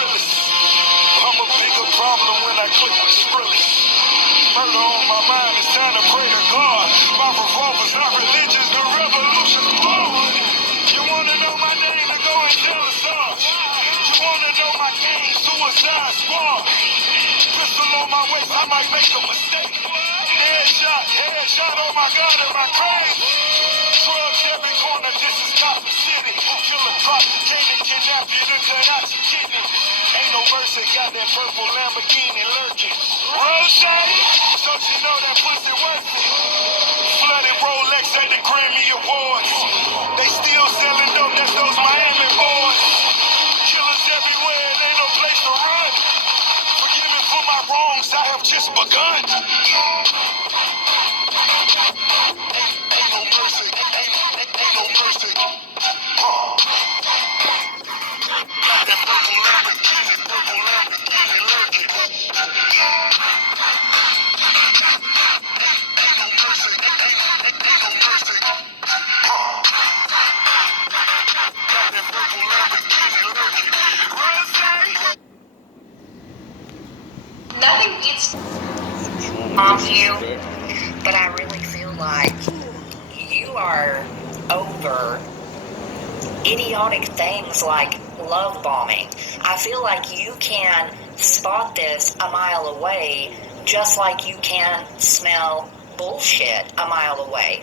realest. I'm a bigger problem when I click with Skrillex. Murder on my mind, it's time to pray to God. My revolver's not religious, the revolution's born. You wanna know my name, then go and tell us all. You wanna know my game, Suicide Squad. Pistol on my waist, I might make a mistake. Headshot, oh my God, am I crazy? Drugs every corner, this is Gotham City. Killer drop, came to kidnap you, then cut out your kidney. Ain't no mercy, got that purple Lamborghini lurking. Rose, don't you know that pussy worth it? Flooded Rolex at the Grammy Awards. They still selling dope, that's those Miami boys. Killers everywhere, it ain't no place to run. Forgive me for my wrongs, I have just begun. Ain't no mercy, ain't no mercy. That purple Lamborghini lurking. Ain't no mercy, ain't no mercy. That purple Lamborghini lurking. Rose. Nothing beats on you, but I really feel like you are over idiotic things like love bombing. I feel like you can spot this a mile away, just like you can smell bullshit a mile away.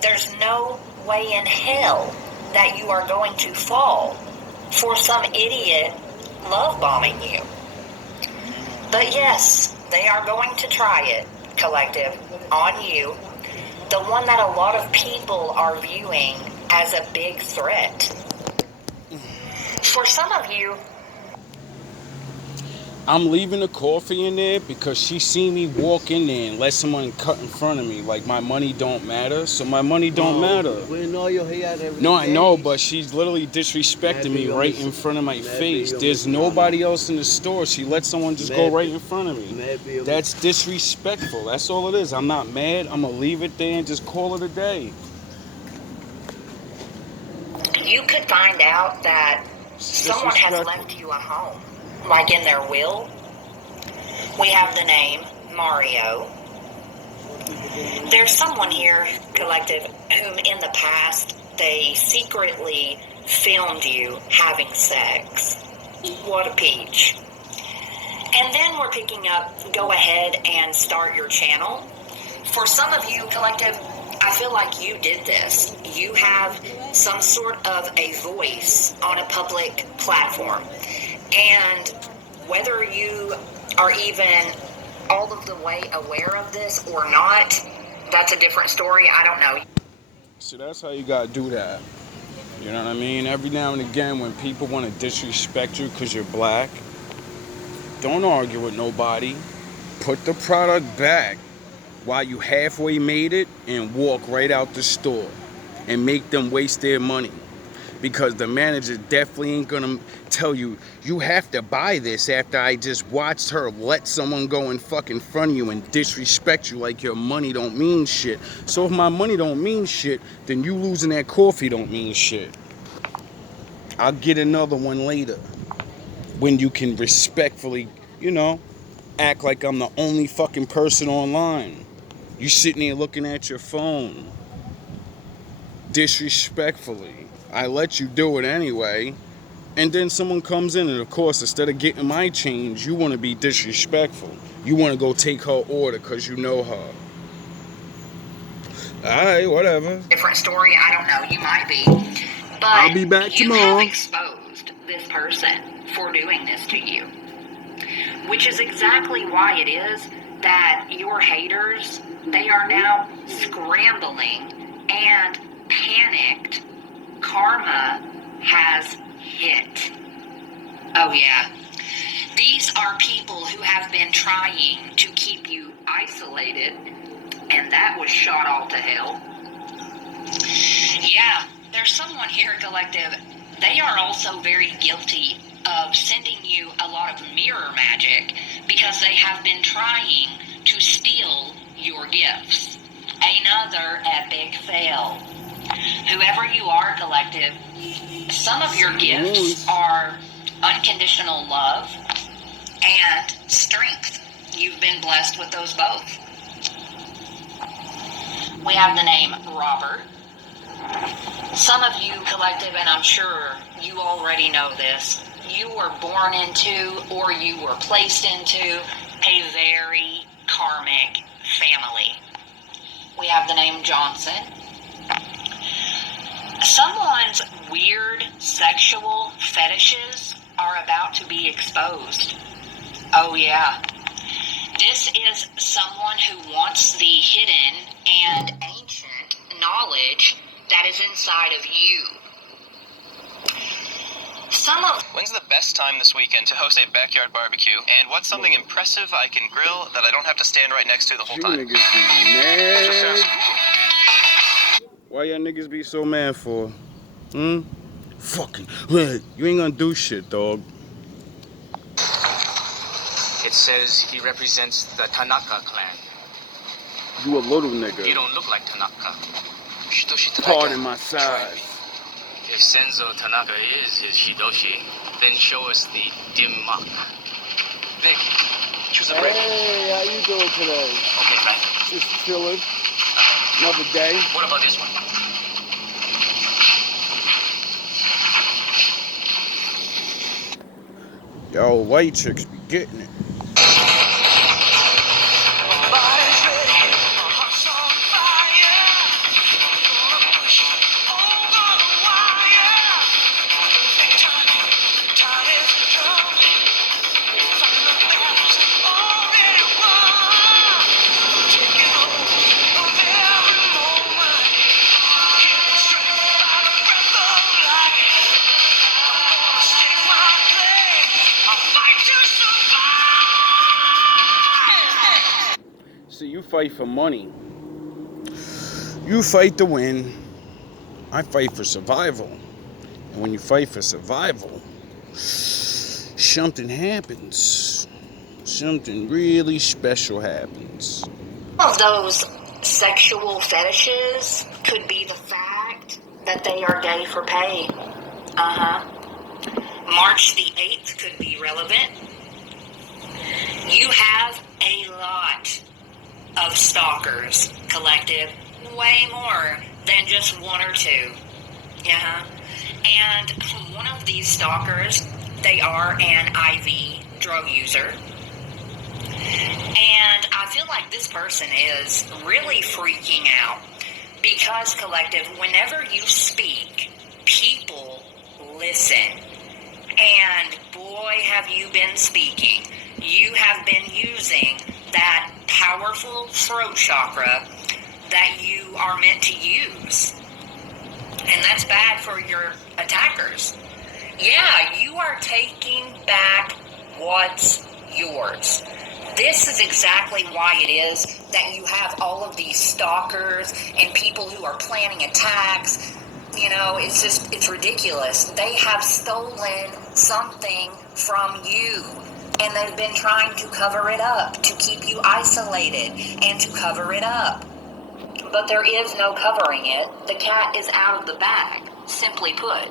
There's no way in hell that you are going to fall for some idiot love bombing you. But yes, they are going to try it, Collective, on you. The one that a lot of people are viewing as a big threat. For some of you, I'm leaving the coffee in there because she seen me walk in there and let someone cut in front of me. Like, my money don't matter, so my money don't matter. We know you're here every No, I day. know, but she's literally disrespecting me right in front of my face. There's nobody else in the store. She let someone just go right in front of me. That's disrespectful. That's all it is. I'm not mad. I'm going to leave it there and just call it a day. you could find out that someone has left you a home, like in their will. We have the name Mario. There's someone here, Collective, whom in the past they secretly filmed you having sex. What a peach. And then we're picking up, go ahead and start your channel. For some of you, Collective, I feel like you did this. You have some sort of a voice on a public platform. And whether you are even all of the way aware of this or not, that's a different story. I don't know. So that's how you gotta do that. You know what I mean? Every now and again, when people want to disrespect you because you're black, don't argue with nobody. Put the product back while you halfway made it and walk right out the store and make them waste their money. Because the manager definitely ain't gonna tell you, you have to buy this after I just watched her let someone go in fucking front of you and disrespect you like your money don't mean shit. So if my money don't mean shit, then you losing that coffee don't mean shit. I'll get another one later when you can respectfully, act like I'm the only fucking person online. You sitting there looking at your phone. Disrespectfully. I let you do it anyway. And then someone comes in and, of course, instead of getting my change, you want to be disrespectful. You want to go take her order because you know her. Alright, whatever. Different story, I don't know. You might be. But I'll be back tomorrow. You have exposed this person for doing this to you. Which is exactly why it is that your haters, they are now scrambling and panicked. Karma has hit. Oh yeah. These are people who have been trying to keep you isolated, and that was shot all to hell. Yeah, there's someone here, Collective. They are also very guilty of sending you a lot of mirror magic because they have been trying to steal your gifts. Another epic fail. Whoever you are, Collective, some of your gifts are unconditional love, and strength. You've been blessed with those both. We have the name Robert. Some of you, collective, and I'm sure you already know this, you were born into or you were placed into a very karmic family. We have the name Johnson. Someone's weird sexual fetishes are about to be exposed. Oh yeah. This is someone who wants the hidden and ancient knowledge that is inside of you. When's the best time this weekend to host a backyard barbecue? And what's something impressive I can grill that I don't have to stand right next to the whole You time? niggas be mad. Why y'all niggas be so mad for? Fucking, you ain't gonna do shit, dog. It says he represents the Tanaka clan. You a little nigga. You don't look like Tanaka. Pardon my size. If Senzo Tanaka is his Shidoshi, then show us the dim mark. Vic, choose a break. Hey, how you doing today? Okay, Frank. Just chilling. Another day. What about this one? Yo, white chicks be getting it. See, you fight for money. You fight to win. I fight for survival. And when you fight for survival, something happens. Something really special happens. Of those sexual fetishes could be the fact that they are gay for pay. March the 8th could be relevant. You have a lot of stalkers, collective, way more than just one or two. And one of these stalkers, they are an IV drug user. And I feel like this person is really freaking out because, collective, whenever you speak, people listen. And boy, have you been speaking. You have been using that powerful throat chakra that you are meant to use. And that's bad for your attackers. Yeah, you are taking back what's yours. This is exactly why it is that you have all of these stalkers and people who are planning attacks. You know, it's ridiculous. They have stolen something from you. And they've been trying to cover it up, to keep you isolated, and to cover it up. But there is no covering it. The cat is out of the bag, simply put.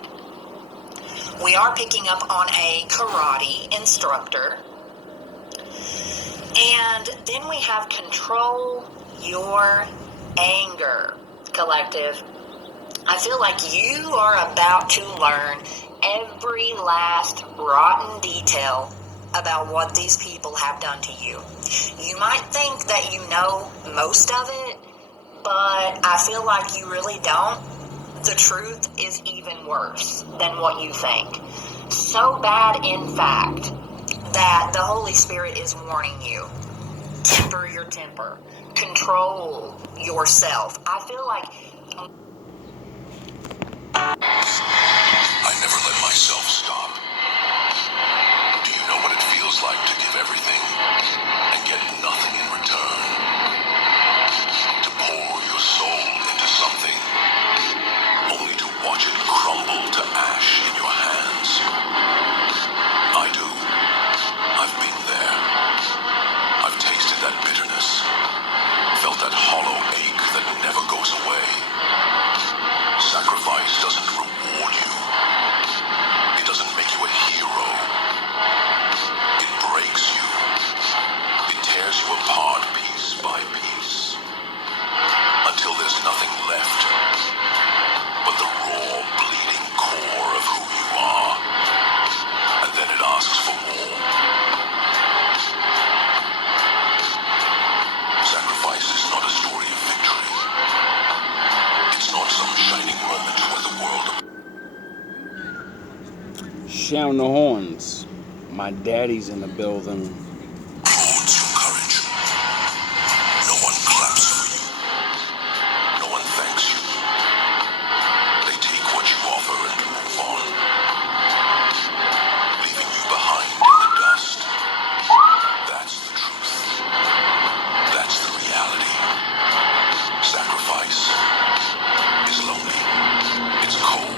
We are picking up on a karate instructor. And then we have control your anger, collective. I feel like you are about to learn every last rotten detail about what these people have done to you. You might think that you know most of it, but I feel like you really don't. The truth is even worse than what you think. So bad, in fact, that the Holy Spirit is warning you. Temper your temper. Control yourself. I feel like I never let myself stop. Do you know what it feels like to give everything and get nothing in return? To pour your soul into something, only to watch it crumble to ash in your hands. I do. I've been there. I've tasted that bitterness, felt that hollow ache that never goes away. Sacrifice doesn't reward sound the horns. My daddy's in the building. Who owns your courage? No one claps for you. No one thanks you. They take what you offer and move on, leaving you behind in the dust. That's the truth. That's the reality. Sacrifice is lonely. It's cold.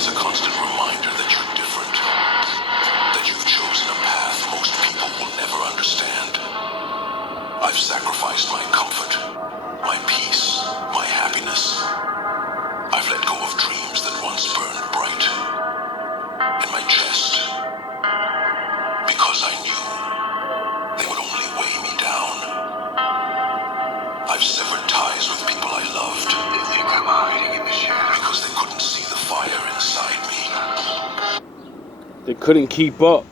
It's a constant reminder that you're different, that you've chosen a path most people will never understand. I've sacrificed my comfort, my peace, my happiness. I've let go of dreams that once burned bright in my chest, because I knew they would only weigh me down. I've severed ties with people I loved. They think I'm hiding in the shadows because they couldn't see the fire inside me. They couldn't keep up.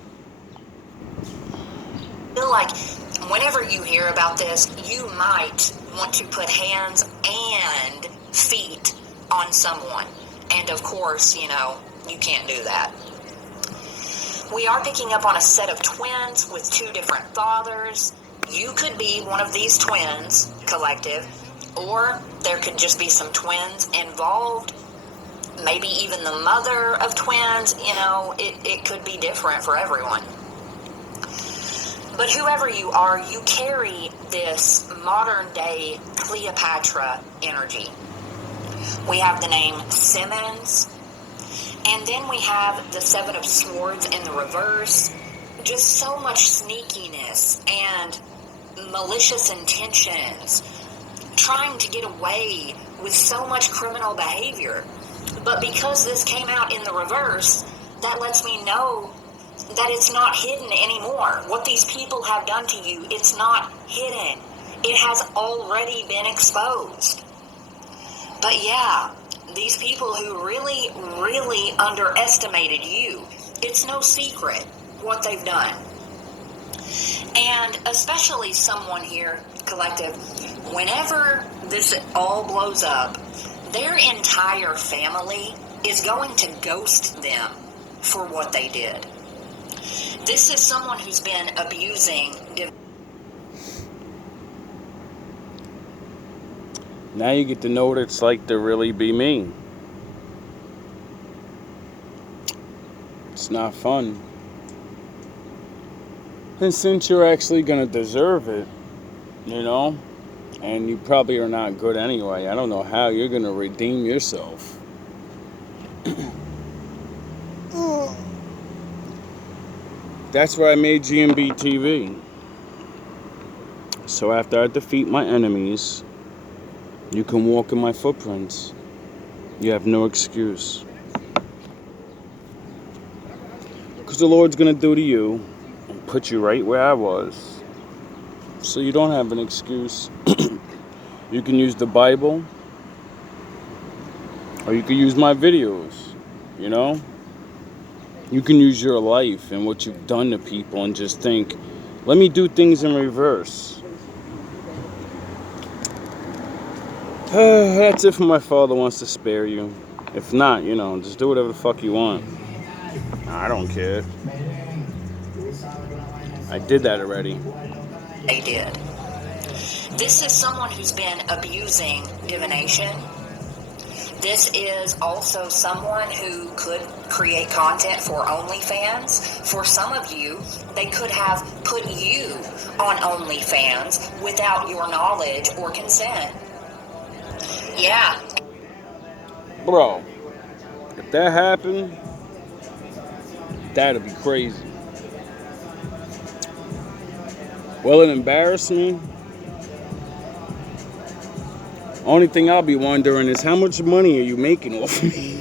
I feel like whenever you hear about this, you might want to put hands and feet on someone. And of course, you can't do that. We are picking up on a set of twins with two different fathers. You could be one of these twins, collective, or there could just be some twins involved. Maybe even the mother of twins, it could be different for everyone. But whoever you are, you carry this modern day Cleopatra energy. We have the name Simmons, and then we have the Seven of Swords in the reverse. Just so much sneakiness and malicious intentions, trying to get away with so much criminal behavior. But because this came out in the reverse, that lets me know that it's not hidden anymore. What these people have done to you, it's not hidden. It has already been exposed. But yeah, these people who really, really underestimated you, it's no secret what they've done. And especially someone here, collective, whenever this all blows up, their entire family is going to ghost them for what they did. This is someone who's been abusing. Now you get to know what it's like to really be me. It's not fun. And since you're actually going to deserve it, and you probably are not good anyway, I don't know how you're going to redeem yourself. That's why I made GMB TV. So after I defeat my enemies, you can walk in my footprints. You have no excuse. Because the Lord's going to do to you and put you right where I was. So you don't have an excuse. You can use the Bible, or you can use my videos, You can use your life and what you've done to people and just think, let me do things in reverse. That's if my father wants to spare you. If not, just do whatever the fuck you want. I don't care. I did that already. They did. This is someone who's been abusing divination. This is also someone who could create content for OnlyFans. For some of you, they could have put you on OnlyFans without your knowledge or consent. Yeah. Bro, if that happened, that'd be crazy. Will it embarrass me? Only thing I'll be wondering is how much money are you making off of me?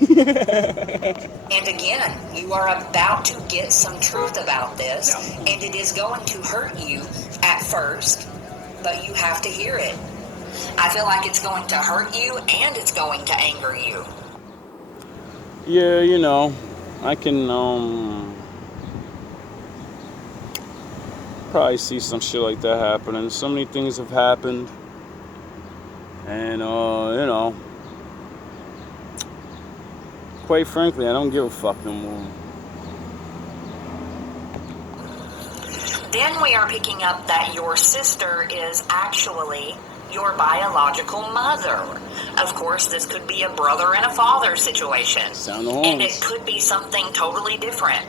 And again, you are about to get some truth about this, and it is going to hurt you at first, but you have to hear it. I feel like it's going to hurt you and it's going to anger you. Yeah, I can probably see some shit like that happening. So many things have happened. And, Quite frankly, I don't give a fuck no more. Then we are picking up that your sister is actually your biological mother. Of course, this could be a brother and a father situation. Sound the And it horns. could be something totally different.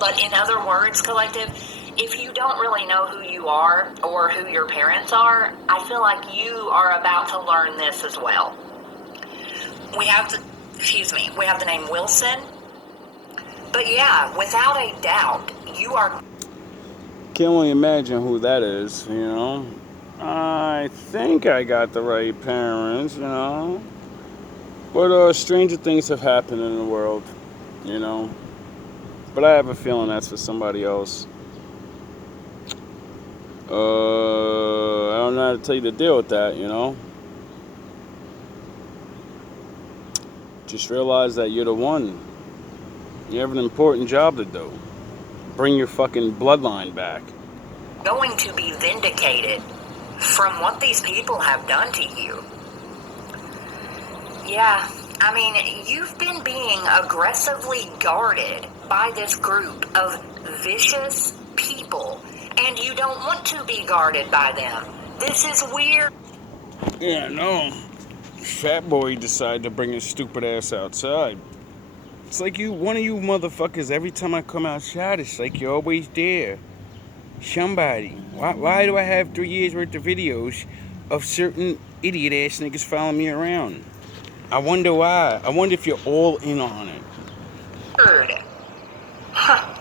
But in other words, collective, if you don't really know who you are or who your parents are, I feel like you are about to learn this as well. We have the name Wilson. But yeah, without a doubt, you are... Can't only imagine who that is, you know. I think I got the right parents, you know. But stranger things have happened in the world, you know. But I have a feeling that's for somebody else. I don't know how to tell you to deal with that, you know. Just realize that you're the one. You have an important job to do. Bring your fucking bloodline back. going to be vindicated from what these people have done to you. Yeah, I mean, you've been being aggressively guarded by this group of vicious people, and you don't want to be guarded by them. This is weird. Yeah, no. Fat boy decided to bring his stupid ass outside. It's like one of you motherfuckers, every time I come outside, it's like you're always there. Somebody. Why do I have 3 years worth of videos of certain idiot ass niggas following me around? I wonder why. I wonder if you're all in on it. Huh.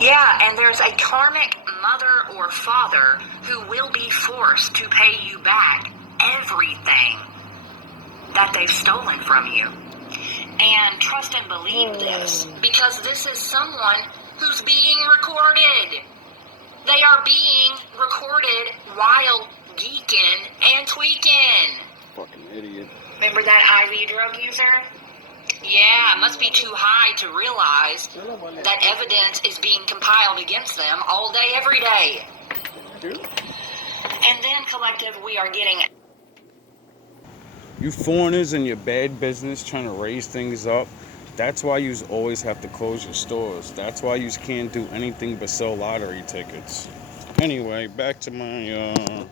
Yeah, and there's a karmic mother or father who will be forced to pay you back everything that they've stolen from you. And trust and believe this, because this is someone who's being recorded. They are being recorded while geeking and tweaking. Fucking idiot. Remember that IV drug user? Yeah, it must be too high to realize that evidence is being compiled against them all day, every day. And then, collective, we are getting... You foreigners and your bad business trying to raise things up, that's why you always have to close your stores. That's why you can't do anything but sell lottery tickets. Anyway, back to my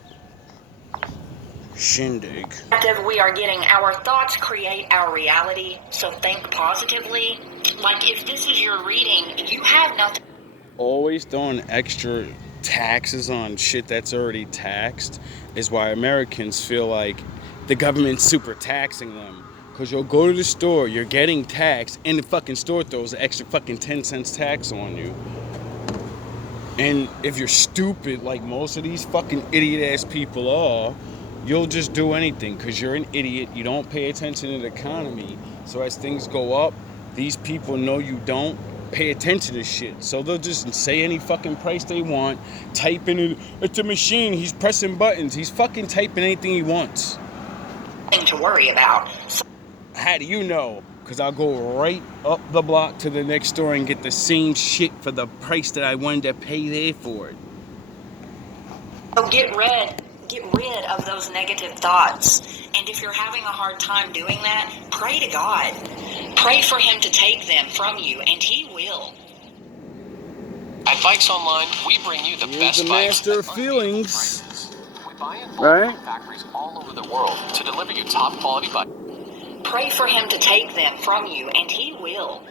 shindig. We are getting our thoughts create our reality, so think positively. Like, if this is your reading, you have nothing. Always throwing extra taxes on shit that's already taxed is why Americans feel like the government's super taxing them. Because you'll go to the store, you're getting taxed, and the fucking store throws an extra fucking 10 cents tax on you. And if you're stupid, like most of these fucking idiot-ass people are, you'll just do anything because you're an idiot. You don't pay attention to the economy. So as things go up, these people know you don't pay attention to shit. So they'll just say any fucking price they want, type in it. It's a machine. He's pressing buttons. He's fucking typing anything he wants. To worry about. How do you know? Because I'll go right up the block to the next store and get the same shit for the price that I wanted to pay there for it. So get rid of those negative thoughts. And if you're having a hard time doing that, pray to God. Pray for Him to take them from you, and He will. At Bikes Online, we bring you the best the bikes master at of feelings. prices. We buy in bulk Right? from factories all over the world to deliver you top quality bikes. Pray for Him to take them from you, and He will.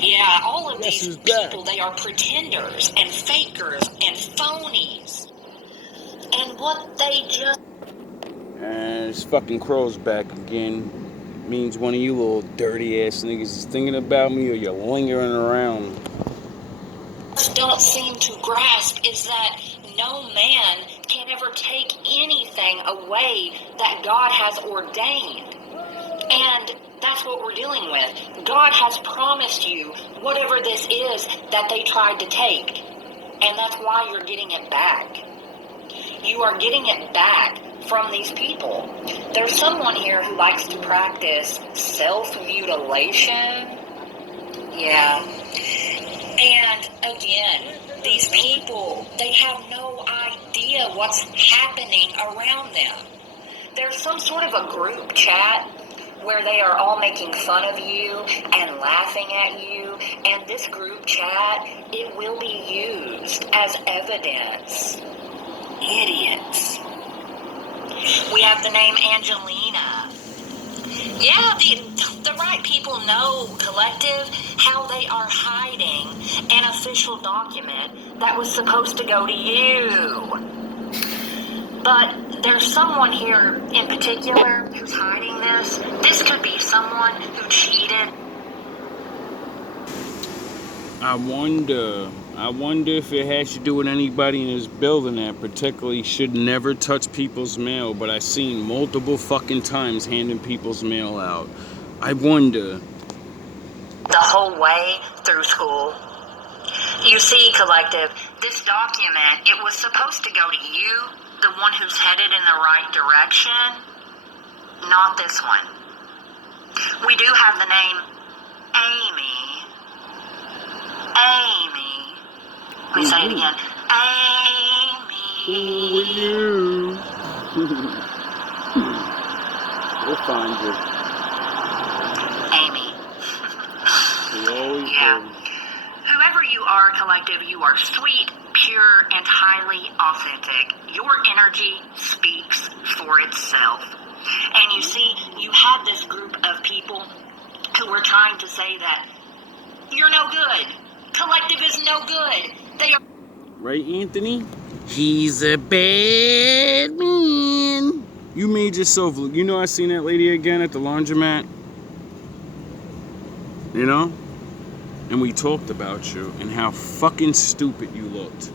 Yeah, all of these people, they are pretenders and fakers and phonies. And what they just... And this fucking crow's back again. Means one of you little dirty ass niggas is thinking about me or you're lingering around. don't seem to grasp is that no man can ever take anything away that God has ordained. And that's what we're dealing with. God has promised you whatever this is that they tried to take. And that's why you're getting it back. You are getting it back from these people. There's someone here who likes to practice self-mutilation. Yeah. And again, these people, they have no idea what's happening around them. There's some sort of a group chat where they are all making fun of you and laughing at you, and this group chat, it will be used as evidence. Idiots. We have the name Angelina. Yeah, the right people know, Collective, how they are hiding an official document that was supposed to go to you. But there's someone here in particular who's hiding this. This could be someone who cheated. I wonder if it has to do with anybody in this building that particularly should never touch people's mail, but I've seen multiple fucking times handing people's mail out. I wonder. The whole way through school. You see, Collective, this document, it was supposed to go to you, the one who's headed in the right direction, not this one. We do have the name Amy. Amy. Let me say it again. Amy. Who are you? We'll find you. Amy. We always Yeah. do. Whoever you are, Collective, you are sweet, pure, and highly authentic. Your energy speaks for itself. And you see, you had this group of people who were trying to say that you're no good. Collective is no good. They are... Right, Anthony? He's a bad man. You made yourself look. You know, I seen that lady again at the laundromat. You know? And we talked about you and how fucking stupid you looked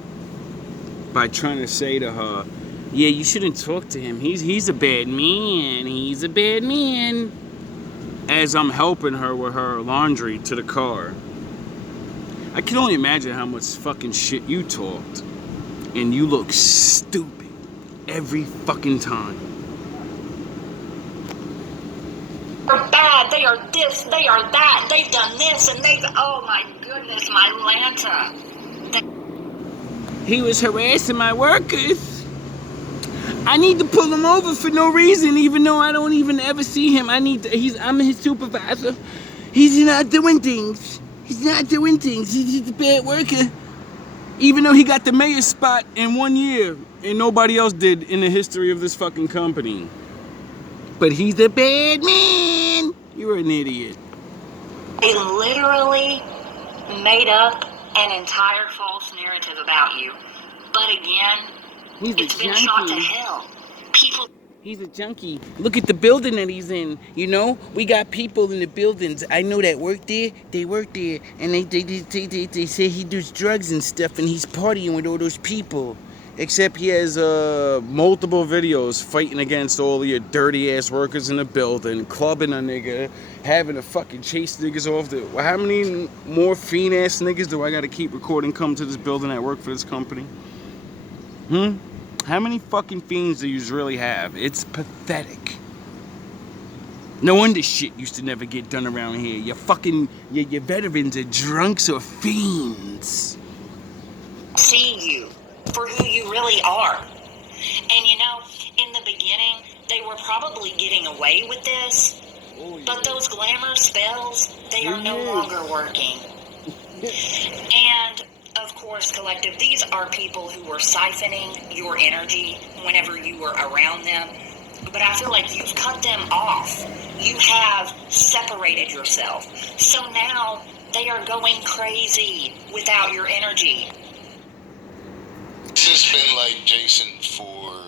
by trying to say to her, yeah, you shouldn't talk to him. He's a bad man. He's a bad man. As I'm helping her with her laundry to the car. I can only imagine how much fucking shit you talked. And you look stupid every fucking time. They're bad. They are this. They are that. They've done this and they've... Oh my goodness, my Lanta. He was harassing my workers. I need to pull him over for no reason, even though I don't even ever see him. I'm his supervisor. He's not doing things. He's not doing things. He's a bad worker. Even though he got the mayor's spot in 1 year and nobody else did in the history of this fucking company. But he's a bad man. You're an idiot. They literally made up an entire false narrative about you. But again, it's been shot to hell. People... He's a junkie. Look at the building that he's in. You know, we got people in the buildings. I know that work there. They work there, and they say he does drugs and stuff, and he's partying with all those people. Except he has multiple videos fighting against all your dirty ass workers in the building, clubbing a nigga, having to fucking chase niggas off the... How many more fiend ass niggas do I gotta keep recording come to this building that work for this company? How many fucking fiends do you really have? It's pathetic. No wonder shit used to never get done around here. Your veterans are drunks or fiends. See you for who you really are. And you know, in the beginning, they were probably getting away with this, but those glamour spells, they are no longer working. And of course, Collective, these are people who were siphoning your energy whenever you were around them. But I feel like you've cut them off. You have separated yourself. So now they are going crazy without your energy. This has been like Jason for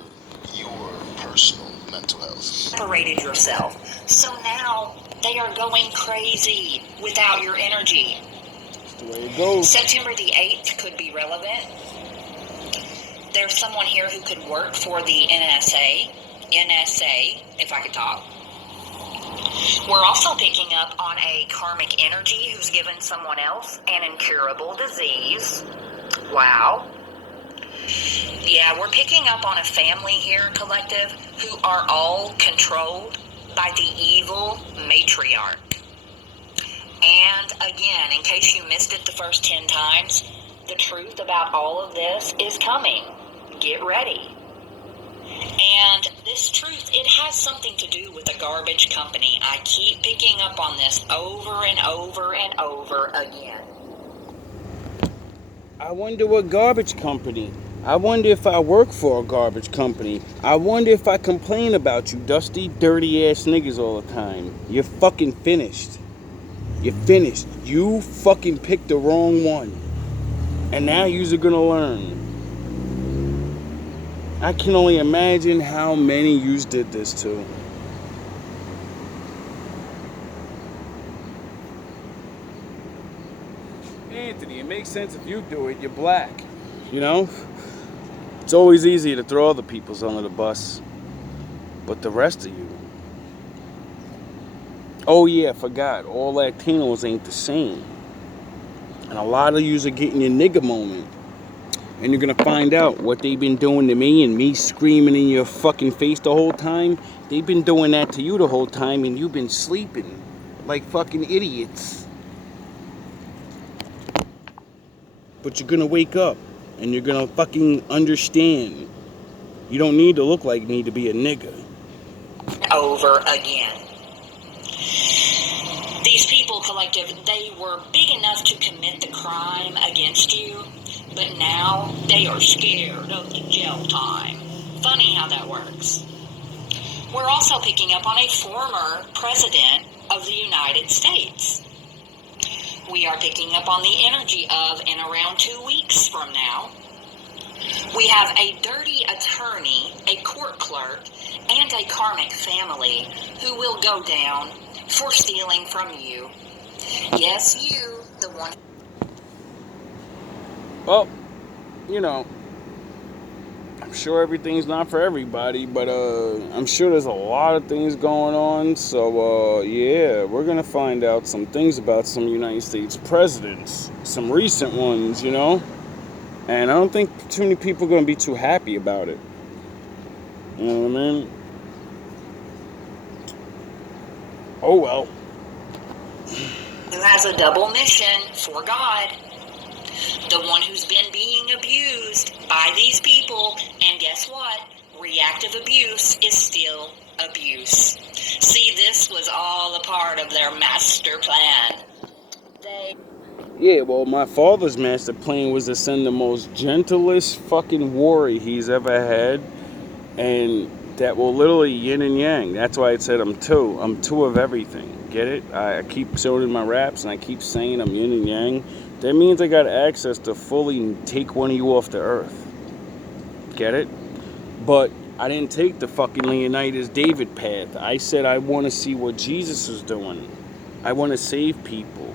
your personal mental health. Separated yourself. So now they are going crazy without your energy. The way it goes. September the 8th could be relevant. There's someone here who could work for the NSA, if I could talk. We're also picking up on a karmic energy who's given someone else an incurable disease. Wow. Yeah, we're picking up on a family here, Collective, who are all controlled by the evil matriarch. And again, in case you missed it the first 10 times, the truth about all of this is coming. Get ready. And this truth, it has something to do with a garbage company. I keep picking up on this over and over and over again. I wonder what garbage company. I wonder if I work for a garbage company. I wonder if I complain about you dusty, dirty ass niggas all the time. You're fucking finished. You're finished. You fucking picked the wrong one. And now you're gonna learn. I can only imagine how many yous did this to. Anthony, it makes sense if you do it. You're black. You know? It's always easy to throw other people's under the bus. But the rest of you. Oh yeah, I forgot. All Latinos ain't the same. And a lot of yous are getting your nigga moment. And you're gonna find out what they've been doing to me and me screaming in your fucking face the whole time. They've been doing that to you the whole time and you've been sleeping like fucking idiots. But you're gonna wake up and you're gonna fucking understand. You don't need to look like me to be a nigga. Over again. These people collective, they were big enough to commit the crime against you. But now, they are scared of the jail time. Funny how that works. We're also picking up on a former president of the United States. We are picking up on the energy of in around 2 weeks from now. We have a dirty attorney, a court clerk, and a karmic family who will go down for stealing from you. Yes, you, the one. Well, you know, I'm sure everything's not for everybody, but I'm sure there's a lot of things going on. So, yeah, we're going to find out some things about some United States presidents, some recent ones, you know. And I don't think too many people are going to be too happy about it. You know what I mean? Oh, well. Who has a double mission for God. The one who's been being abused by these people, and guess what? Reactive abuse is still abuse. See, this was all a part of their master plan. Yeah, well, my father's master plan was to send the most gentlest fucking warrior he's ever had, and that will literally yin and yang. That's why I said I'm two. I'm two of everything. Get it? I keep showing in my raps, and I keep saying I'm yin and yang. That means I got access to fully take one of you off the earth. Get it? But I didn't take the fucking Leonidas David path. I said I want to see what Jesus is doing. I want to save people.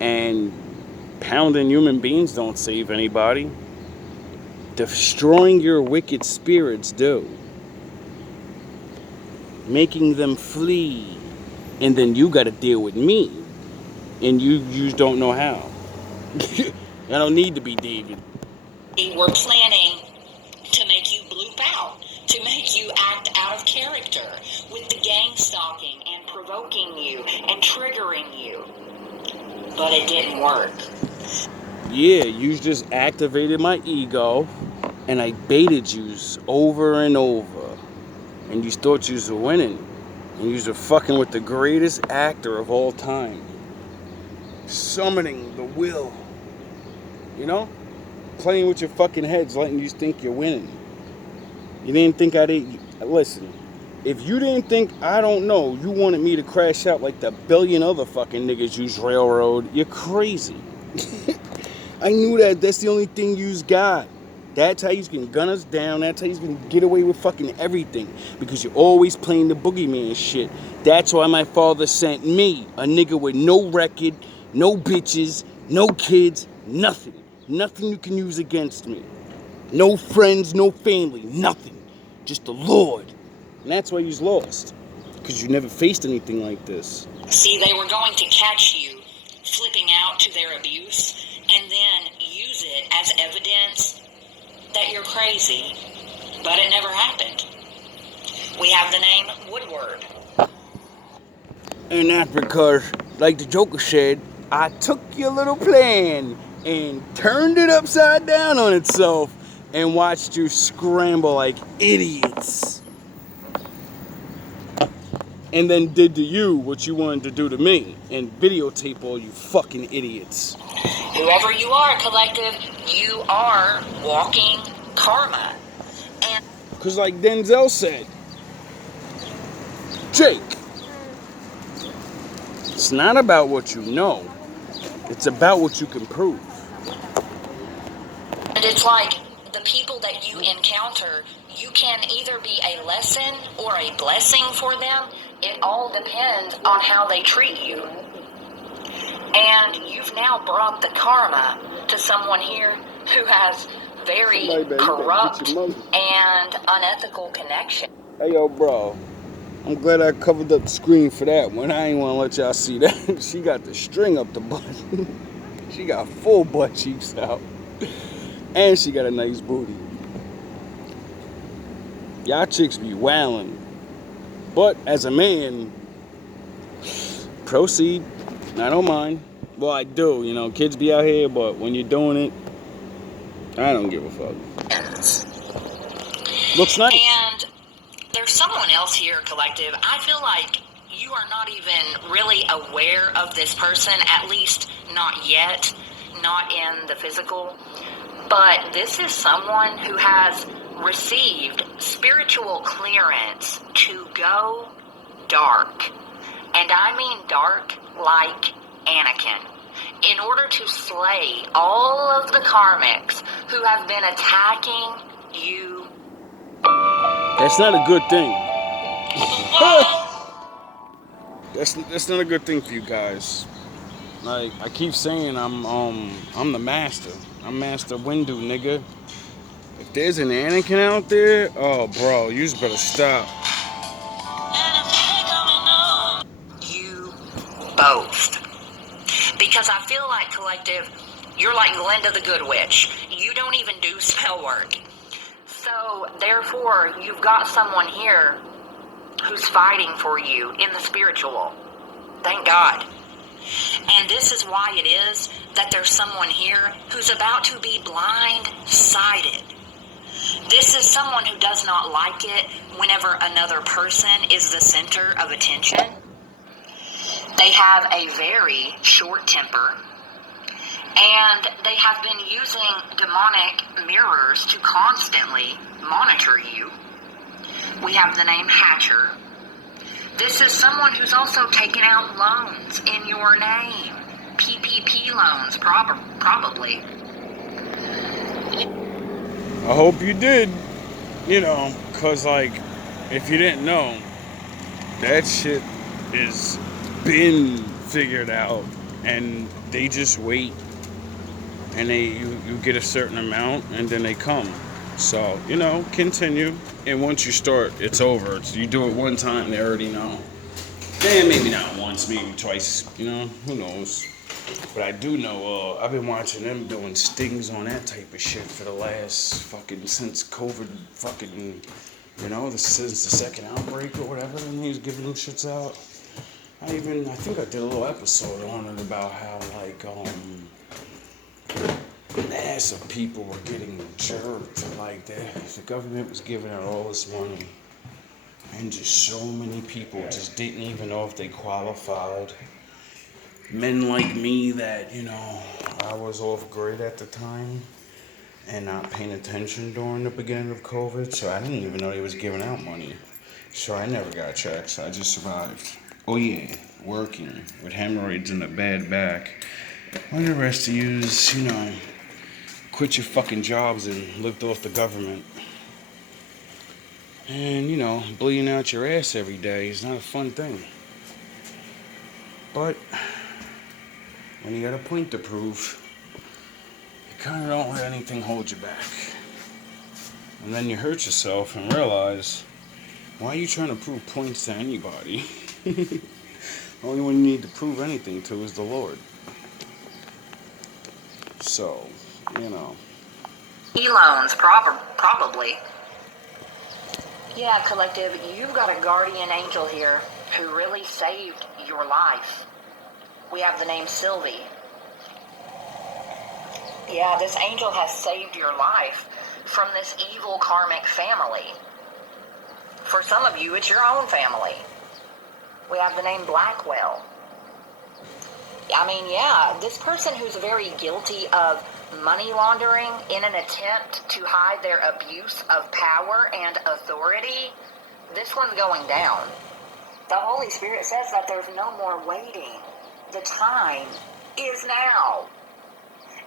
And pounding human beings don't save anybody. Destroying your wicked spirits do. Making them flee. And then you got to deal with me. And you don't know how. I don't need to be David. We're planning to make you bloop out, to make you act out of character with the gang stalking and provoking you and triggering you. But it didn't work. Yeah, you just activated my ego and I baited you over and over. And you thought you were winning. And you were fucking with the greatest actor of all time. Summoning the will. You know? Playing with your fucking heads, letting you think you're winning. You didn't think I did. Listen, if you didn't think, I don't know, you wanted me to crash out like the billion other fucking niggas use railroad, you're crazy. I knew that. That's the only thing you's got. That's how you can gun us down. That's how you can get away with fucking everything. Because you're always playing the boogeyman shit. That's why my father sent me, a nigga with no record, no bitches, no kids, nothing. Nothing you can use against me. No friends, no family, nothing. Just the Lord. And that's why you's lost. Because you never faced anything like this. See, they were going to catch you flipping out to their abuse and then use it as evidence that you're crazy. But it never happened. We have the name Woodward. And that's because, like the Joker said, I took your little plan and turned it upside down on itself. and watched you scramble like idiots. And then did to you what you wanted to do to me and videotape all you fucking idiots. Whoever you are, collective, you are walking karma. And Because like Denzel said, Jake, it's not about what you know. It's about what you can prove. And it's like the people that you encounter, you can either be a lesson or a blessing for them. It all depends on how they treat you. And you've now brought the karma to someone here who has very corrupt and unethical connection. Hey, yo, bro. I'm glad I covered up the screen for that one. I ain't want to let y'all see that. She got the string up the butt. She got full butt cheeks out. And she got a nice booty. Y'all chicks be wildin'. But as a man, proceed. I don't mind. Well, I do. You know, kids be out here, but when you're doing it, I don't give a fuck. Looks nice. And there's someone else here, collective. I feel like you are not even really aware of this person, at least not yet, not in the physical. But this is someone who has received spiritual clearance to go dark. And I mean dark like Anakin. In order to slay all of the karmics who have been attacking you. That's not a good thing. That's not a good thing for you guys. Like I keep saying, I'm the master. I'm Master Windu, nigga. If there's an Anakin out there, oh bro, you just better stop. You both. Because I feel like, collective, you're like Glinda the Good Witch. You don't even do spell work. So, therefore, you've got someone here who's fighting for you in the spiritual. Thank God. And this is why it is that there's someone here who's about to be blind-sided. This is someone who does not like it whenever another person is the center of attention. They have a very short temper, and they have been using demonic mirrors to constantly monitor you. We have the name Hatcher. This is someone who's also taken out loans in your name. PPP loans, probably. I hope you did, you know, because, like, if you didn't know, that shit is been figured out, and they just wait, and you get a certain amount, and then they come. So, you know, continue, and once you start, it's over. You do it one time, they already know. And maybe not once, maybe twice, you know, who knows. But I do know, I've been watching them doing stings on that type of shit for the last since COVID you know, since the second outbreak or whatever, and he's giving them shits out. I think I did a little episode on it about how, like, massive people were getting jerked like that. The government was giving out all this money, and just so many people just didn't even know if they qualified. Men like me that, you know, I was off grid at the time and not paying attention during the beginning of COVID, so I didn't even know they was giving out money. So I never got checks. I just survived. Oh yeah, working with hemorrhoids and a bad back. When the rest of yous, you know, quit your fucking jobs and lived off the government. And, you know, bleeding out your ass every day is not a fun thing. But when you got a point to prove, you kind of don't let anything hold you back. And then you hurt yourself and realize, why are you trying to prove points to anybody? Only one you need to prove anything to is the Lord. So, you know. E-loans, probably. Yeah, collective, you've got a guardian angel here who really saved your life. We have the name Sylvie. Yeah, this angel has saved your life from this evil karmic family. For some of you, it's your own family. We have the name Blackwell. I mean, yeah, this person who's very guilty of money laundering in an attempt to hide their abuse of power and authority, this one's going down. The Holy Spirit says that there's no more waiting. The time is now.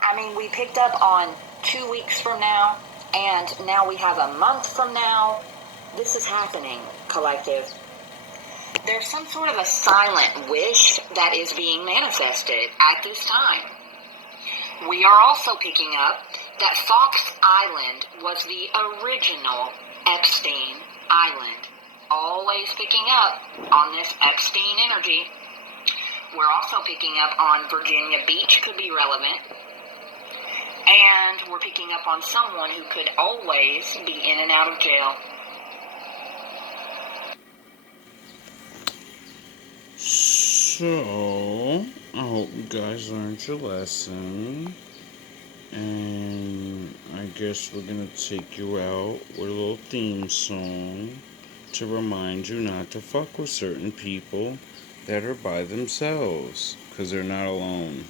I mean, we picked up on 2 weeks from now, and now we have a month from now. This is happening, collective. There's some sort of a silent wish that is being manifested at this time. We are also picking up that Fox Island was the original Epstein Island. Always picking up on this Epstein energy. We're also picking up on Virginia Beach could be relevant. And we're picking up on someone who could always be in and out of jail. So, I hope you guys learned your lesson. And I guess we're going to take you out with a little theme song to remind you not to fuck with certain people that are by themselves, because they're not alone.